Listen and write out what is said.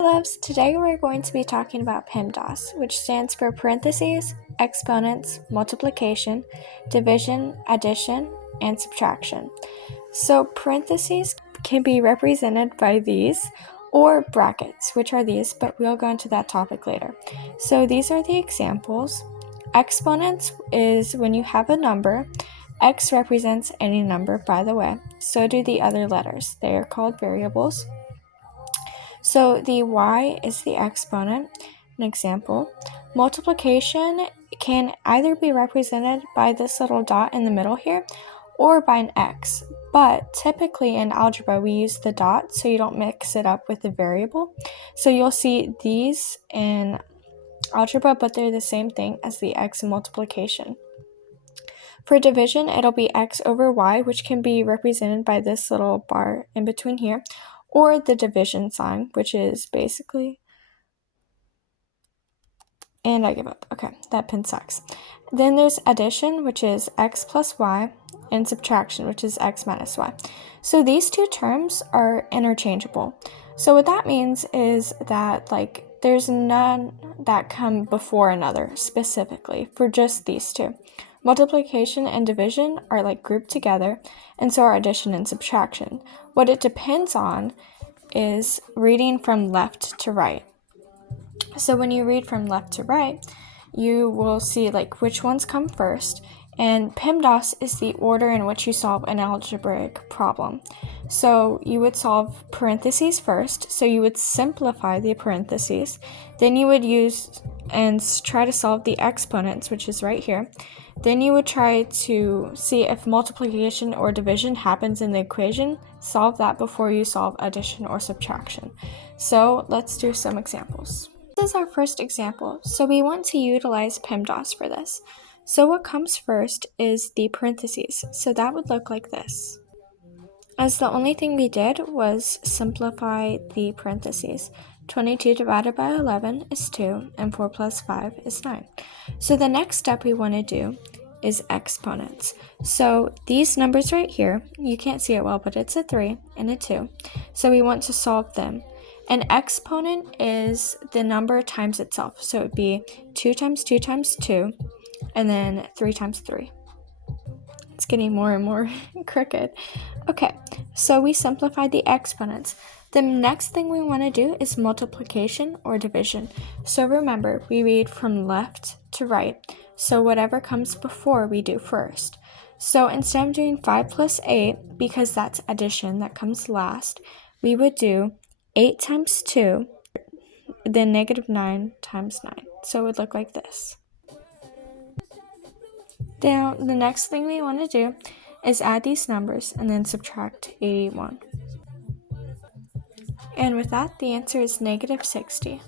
Loves, today we're going to be talking about PEMDAS, which stands for parentheses, exponents, multiplication, division, addition, and subtraction. So parentheses can be represented by these or brackets, which are these, but we'll go into that topic later. So these are the examples. Exponents is when you have a number. X represents any number, by the way. So do the other letters. They are called variables. So the y is the exponent. An example. Multiplication can either be represented by this little dot in the middle here or by an x. But typically in algebra we use the dot so you don't mix it up with the variable. So you'll see these in algebra, but they're the same thing as the x in multiplication. For division, it'll be x over y, which can be represented by this little bar in between here, or the division sign, which is basically, and I give up. Okay, that pin sucks. Then there's addition, which is x plus y, and subtraction, which is x minus y. So these two terms are interchangeable. So what that means is that there's none that come before another specifically for just these two. Multiplication and division are grouped together, and so are addition and subtraction. What it depends on is reading from left to right. So when you read from left to right, you will see which ones come first, and PEMDAS is the order in which you solve an algebraic problem. So you would solve parentheses first, so you would simplify the parentheses, then you would use and try to solve the exponents, which is right here. Then you would try to see if multiplication or division happens in the equation, solve that before you solve addition or subtraction. So let's do some examples. This is our first example, so we want to utilize PEMDAS for this. So what comes first is the parentheses, so that would look like this. As the only thing we did was simplify the parentheses. 22 divided by 11 is 2, and 4 plus 5 is 9. So the next step we want to do is exponents. So these numbers right here, you can't see it well, but it's a 3 and a 2. So we want to solve them. An exponent is the number times itself. So it would be 2 times 2 times 2, and then 3 times 3. It's getting more and more crooked. Okay, so we simplified the exponents. The next thing we want to do is multiplication or division. So remember, we read from left to right. So whatever comes before, we do first. So instead of doing 5 plus 8, because that's addition that comes last, we would do 8 times 2, then negative 9 times 9. So it would look like this. Now, the next thing we want to do is add these numbers and then subtract 81. And with that, the answer is negative 60.